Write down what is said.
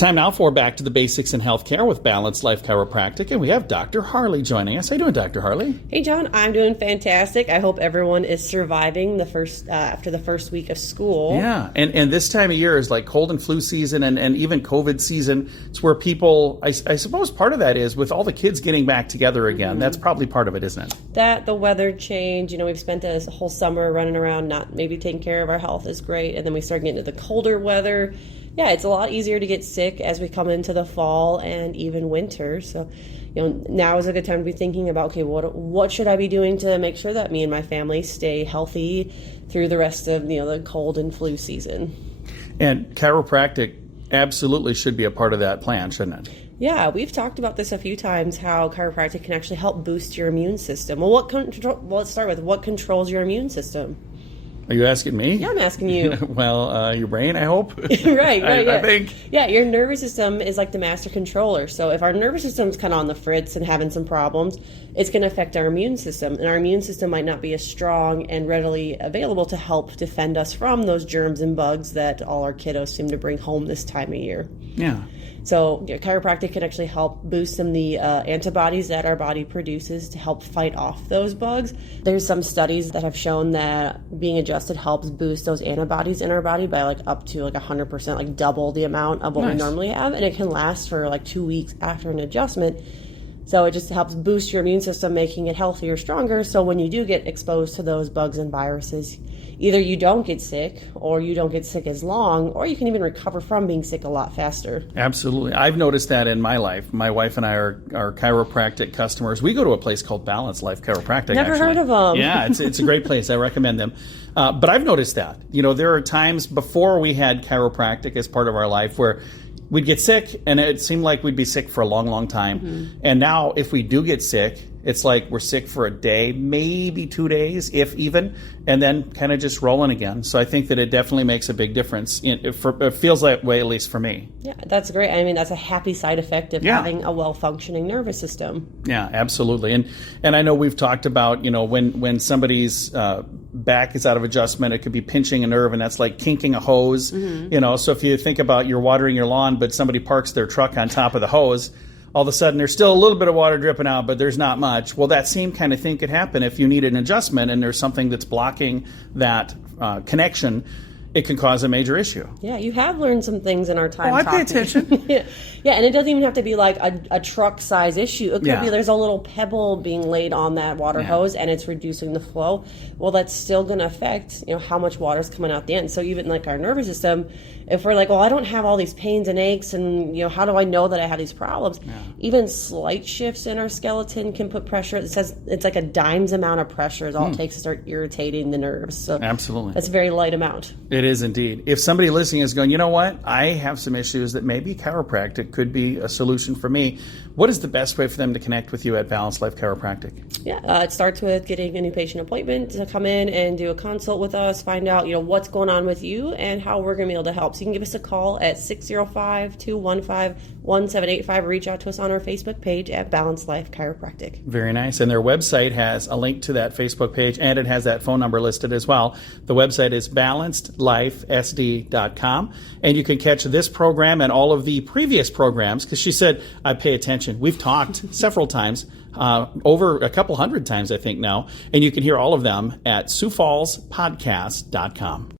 Time now for Back to the Basics in Healthcare with Balanced Life Chiropractic, and we have Dr. Harley joining us. How you doing, Dr. Harley? Hey, John. I'm doing fantastic. I hope everyone is surviving after the first week of school. Yeah, and this time of year is like cold and flu season and even COVID season. It's where people, I suppose part of that is with all the kids getting back together again. That's probably part of it, isn't it? That, the weather change, we've spent this whole summer running around not maybe taking care of our health is great, and then we start getting into the colder weather. Yeah, it's a lot easier to get sick as we come into the fall and even winter. So, now is a good time to be thinking about, okay, what should I be doing to make sure that me and my family stay healthy through the rest of, the cold and flu season. And chiropractic absolutely should be a part of that plan, shouldn't it? Yeah, we've talked about this a few times, how chiropractic can actually help boost your immune system. Well, let's start with what controls your immune system. Are you asking me? Yeah, I'm asking you. Well, your brain, I hope. right, yeah. I think. Yeah, your nervous system is like the master controller. So if our nervous system's kind of on the fritz and having some problems, it's going to affect our immune system. And our immune system might not be as strong and readily available to help defend us from those germs and bugs that all our kiddos seem to bring home this time of year. Yeah. So chiropractic can actually help boost some of the antibodies that our body produces to help fight off those bugs. There's some studies that have shown that being adjusted helps boost those antibodies in our body by up to 100%, double the amount of what we normally have. And it can last for 2 weeks after an adjustment. So it just helps boost your immune system, making it healthier, stronger. So when you do get exposed to those bugs and viruses, either you don't get sick or you don't get sick as long, or you can even recover from being sick a lot faster. Absolutely. I've noticed that in my life. My wife and I are chiropractic customers. We go to a place called Balanced Life Chiropractic. Never heard of them. Yeah, it's a great place. I recommend them. But I've noticed that. There are times before we had chiropractic as part of our life where we'd get sick, and it seemed like we'd be sick for a long, long time. Mm-hmm. And now, if we do get sick, it's like we're sick for a day, maybe 2 days, if even, and then kind of just rolling again. So I think that it definitely makes a big difference. It feels that way, at least for me. Yeah, that's great. I mean, that's a happy side effect of having a well-functioning nervous system. Yeah, absolutely. And I know we've talked about, when somebody's back is out of adjustment, it could be pinching a nerve, and that's like kinking a hose. Mm-hmm. So if you think about you're watering your lawn, but somebody parks their truck on top of the hose, all of a sudden there's still a little bit of water dripping out, but there's not much. Well, that same kind of thing could happen if you need an adjustment and there's something that's blocking that connection. It can cause a major issue. Yeah, you have learned some things in our time talking. I pay attention. Yeah, and it doesn't even have to be like a truck size issue. It could be there's a little pebble being laid on that water hose and it's reducing the flow. Well, that's still going to affect, how much water is coming out the end. So even like our nervous system, if we're like, well, I don't have all these pains and aches and, how do I know that I have these problems? Yeah. Even slight shifts in our skeleton can put pressure. It says it's like a dime's amount of pressure is all it takes to start irritating the nerves. So absolutely. That's a very light amount. It is indeed. If somebody listening is going, you know what, I have some issues that maybe chiropractic could be a solution for me, what is the best way for them to connect with you at Balanced Life Chiropractic? Yeah, it starts with getting a new patient appointment to come in and do a consult with us, find out, what's going on with you and how we're going to be able to help. So you can give us a call at 605-215-1785 or reach out to us on our Facebook page at Balanced Life Chiropractic. Very nice. And their website has a link to that Facebook page, and it has that phone number listed as well. The website is BalancedLifeSD.com, and you can catch this program and all of the previous programs, because she said, I pay attention. We've talked several times, over a couple hundred times, I think now, and you can hear all of them at SiouxFallsPodcast.com.